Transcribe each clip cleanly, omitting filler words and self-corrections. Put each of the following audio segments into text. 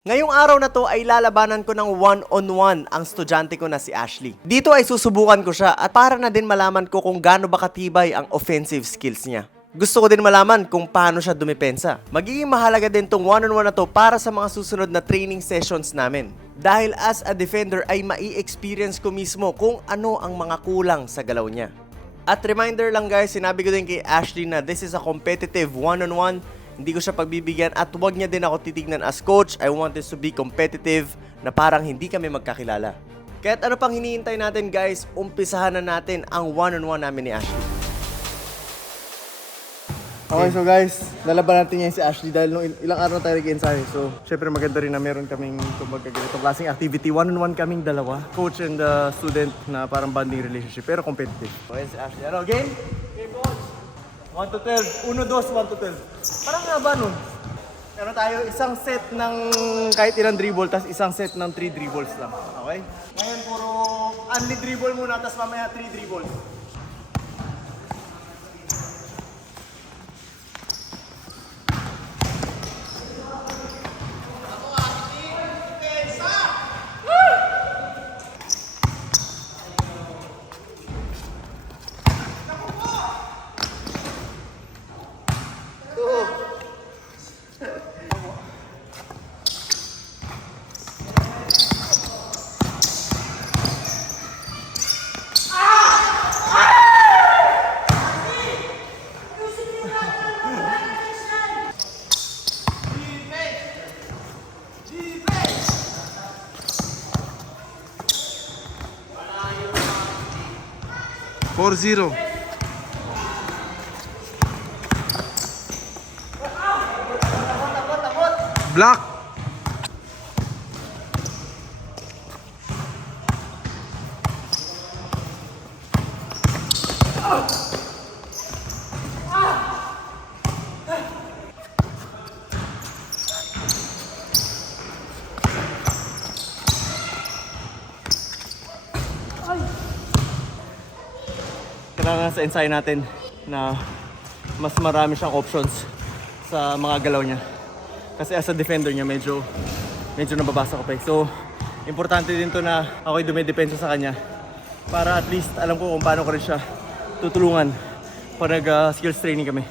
Ngayong araw na to ay lalabanan ko ng one-on-one ang estudyante ko na si Ashley. Dito ay susubukan ko siya at para na din malaman ko kung gaano ba katibay ang offensive skills niya. Gusto ko din malaman kung paano siya dumepensa. Magiging mahalaga din tong one-on-one na to para sa mga susunod na training sessions namin. Dahil as a defender ay mai-experience ko mismo kung ano ang mga kulang sa galaw niya. At reminder lang guys, sinabi ko din kay Ashley na this is a competitive one-on-one. Hindi ko siya pagbibigyan at huwag niya din ako titignan as coach. I want this to be competitive na parang hindi kami magkakilala. Kaya't ano pang hinihintay natin guys, umpisahan na natin ang one-on-one namin ni Ashley. Okay, so guys, lalaban natin ngayon si Ashley dahil nung ilang araw na tayo nag-ensayo. So, syempre maganda rin na meron kaming kumbaga ganitong klaseng activity. One-on-one kaming dalawa, coach and student na parang bonding relationship, pero competitive. Okay, si Ashley. Ano, game? Game, coach. 1 to 12. 1, 2, 1 to 12. Parang nga ba nun? Meron tayo isang set ng kahit ilang dribble, tapos isang set ng 3 dribbles lang. Okay? Ngayon, puro only dribble muna, tapos mamaya 3 dribbles. Four zero. Block. Kailangan sa ensayo natin na mas marami siyang options sa mga galaw niya. Kasi as a defender niya, medyo nababasa ko pa. So, importante din to na ako'y dumidepensa sa kanya para at least alam ko kung paano ko rin siya tutulungan pag skills training kami.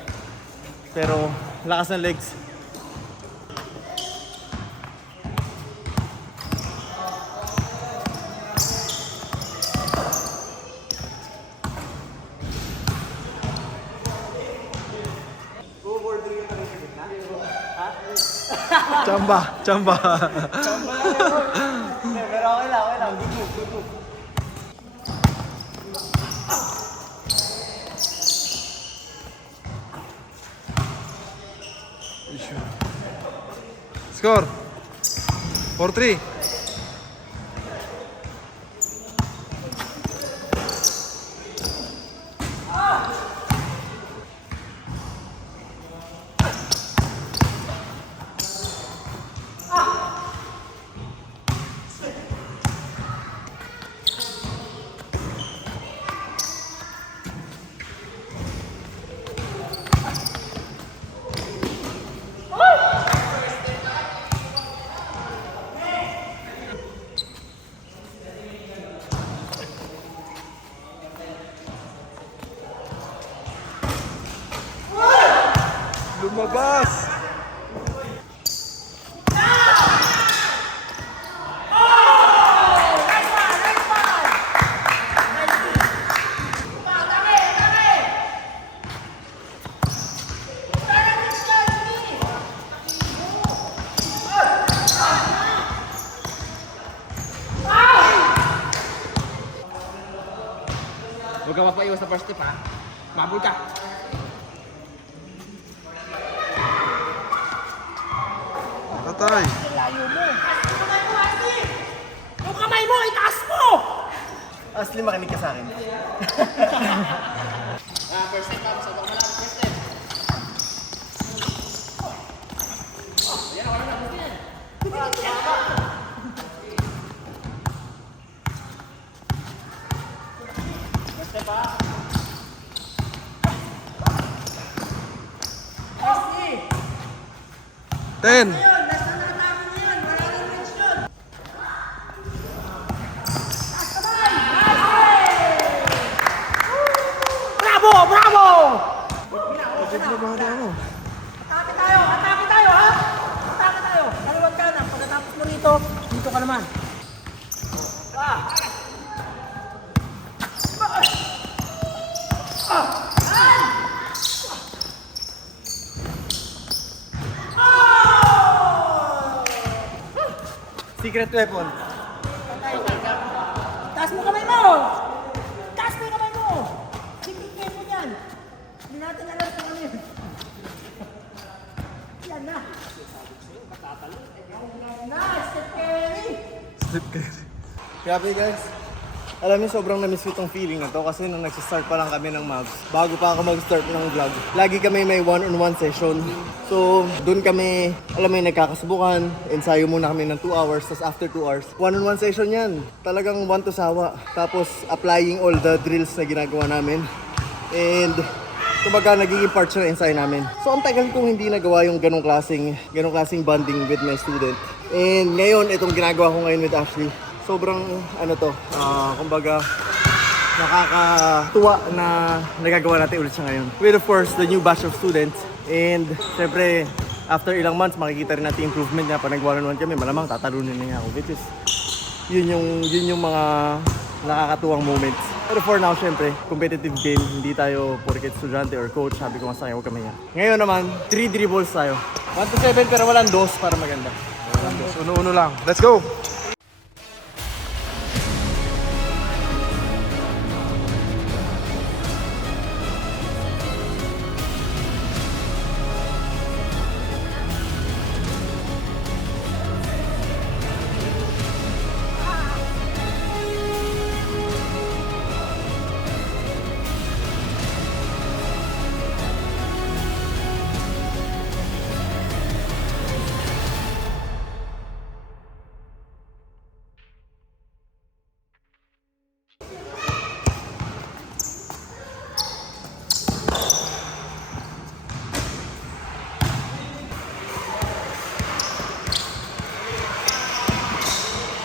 Pero, lakas ng legs. Chamba, chamba. Pero okay lang. Good move. Score. 4-3. Lumabas! Huwag ka mapaiwas sa first step ha. Mabul ka. Patay! Layo mo. Yung kamay mo, itaas mo! Ashley, makinig ka sa akin. First step ha. Sabang malapit first step. Ayan, wala na. Gusto yan. First step ha. 10. dito. Dito ka naman. Secret weapon. Taas mo kamay mo! Taas mo yung kamay mo! Secret weapon yan! Hindi natin alam sa ano yun. Yan na! Nice! Steph Curry! Grabe guys. Alam niyo, sobrang na-miss ko itong feeling na to kasi nung nagsistart pa lang kami ng Mavs, bago pa ako mag-start ng vlog, lagi kami may one-on-one session. So, dun kami, alam mo yung nagkakasubukan, ensayo muna kami ng 2 hours, tapos after 2 hours, one-on-one session yan. Talagang one to sawa. Tapos, applying all the drills na ginagawa namin. And, kumbaga, nagiging part siya ng ensayo namin. So, ang tagal kong hindi nagawa yung ganong klaseng bonding with my student. And ngayon, itong ginagawa ko ngayon with Ashley, sobrang kumbaga nakakatuwa na nagagawa natin ulit siya ngayon. With of course, the new batch of students. And syempre, after ilang months, makikita rin natin improvement na pag nag-one-on-one kami, malamang tatalunin na niya ako. Which is, yun yung mga nakakatuwang moments. Pero for now, syempre, competitive game, hindi tayo porket estudyante or coach, sabi ko nga sa kanya, huwag kami yan. Ngayon naman, 3 dribbles tayo. 1 to 7 pero walang dos para maganda. Uno-uno lang. Let's go!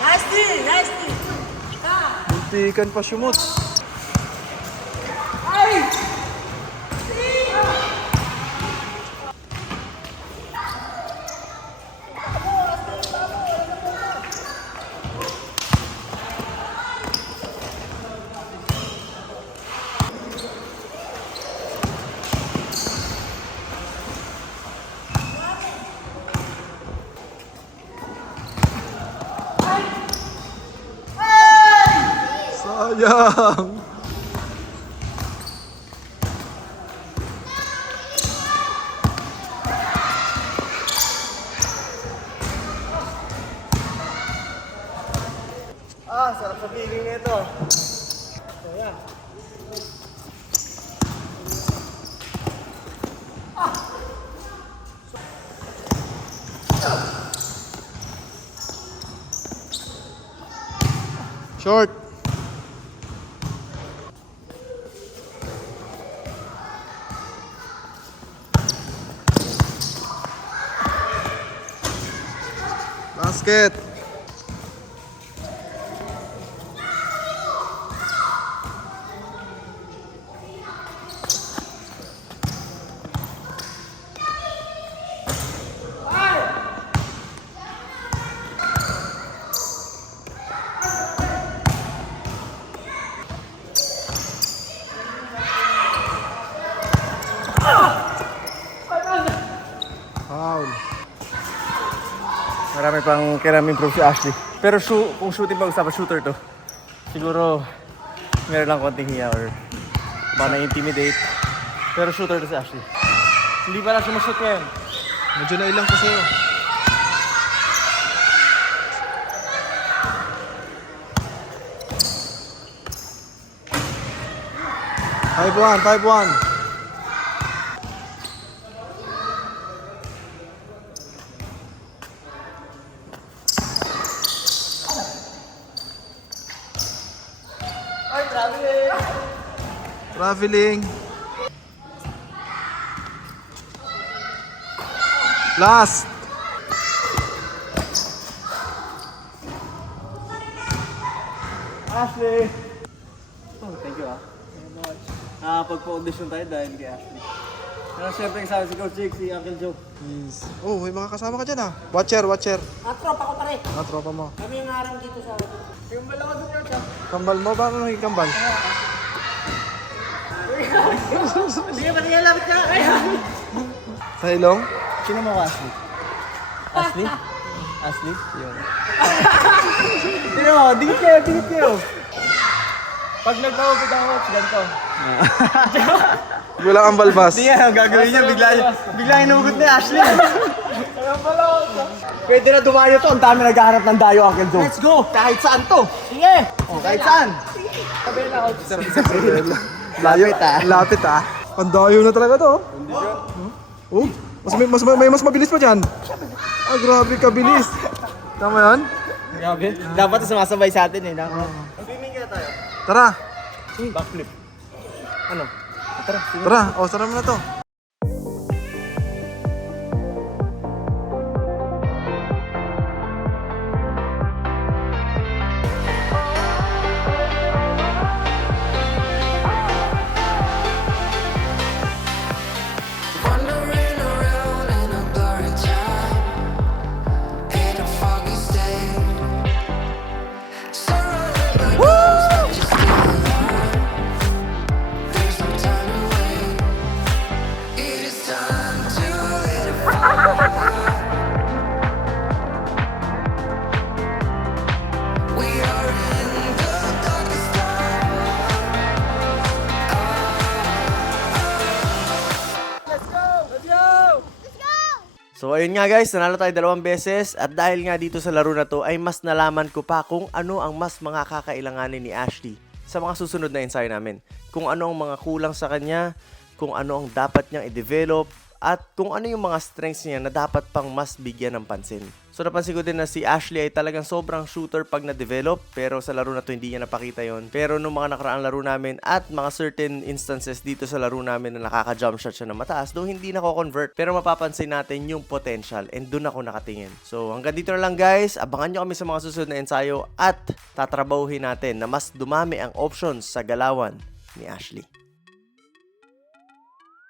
Nice D! Nice D! Muntikan pa sumot. Ay! Sayang! Sarap sa feeling nito. So, yan. Short! Basket! Foul. Marami pang kailangan improve si Ashley. Pero kung shooting pa usapan, shooter to. Siguro, meron lang konting hiya or baka na-intimidate. Pero shooter to si Ashley. Hindi pala siya ma-shoot ngayon. Medyo nailang pa sa'yo. Five one, 5-1. Ay, traveling! Traveling. Last. Ashley! Oh, thank you pagpa-audition tayo dahil kay Ashley. Pero syempre kasama si Coach Jake, si Uncle Joe. Yes. Oh, may mga kasama ka dyan ah. Watcher, watcher. Tropa ko pare! pare. Tropa mo. Kami yung harang dito sa... Yung bala ko doon, coach. Kambal mo? Paano naging kambal? Sige, pati nga lapit ka. Sa ilong? Sino mo ko, Ashley? Ashley? Ashley? Yun. Sino mo? Dikit kayo. Pag nagpapapit ako, coach, ganito. Wala kang balbas. Hindi nga, ang gagawin niya, bigla inugot ni Ashley. Pwede na dumayo to, ang dami naghahanap ng dayo, Uncle Joe. Let's go. Kahit saan to. Sige. Oh, kahit saan. Lapit ah. Lapit ah. Ang dayo na talaga to. Oh, mas mabilis pa dyan. Ah, grabe kabilis. Tama yan? Grabe. Dapat sumasabay sa atin eh. Tara. Backflip. Ano? Tara, Tara, sarap na to. Wandering around in a blurry town, in a foggy state, surrounded by ghosts, but you're still alive. There's no time to wait. It is time to let it fall. We are in the darkest time. So ayun nga guys, nanalo tayo 2 beses at dahil nga dito sa laro na to ay mas nalaman ko pa kung ano ang mas mga kakailanganin ni Ashley sa mga susunod na ensayo namin. Kung ano ang mga kulang sa kanya, kung ano ang dapat niyang i-develop, at kung ano yung mga strengths niya na dapat pang mas bigyan ng pansin. So napansin ko din na si Ashley ay talagang sobrang shooter pag na-develop, pero sa laro na to hindi niya napakita yon. Pero nung mga nakaraang laro namin at mga certain instances dito sa laro namin na nakaka-jump shot siya na mataas, though hindi nako-convert, pero mapapansin natin yung potential and dun ako nakatingin. So hanggang dito na lang guys, abangan nyo kami sa mga susunod na ensayo at tatrabahuhin natin na mas dumami ang options sa galawan ni Ashley.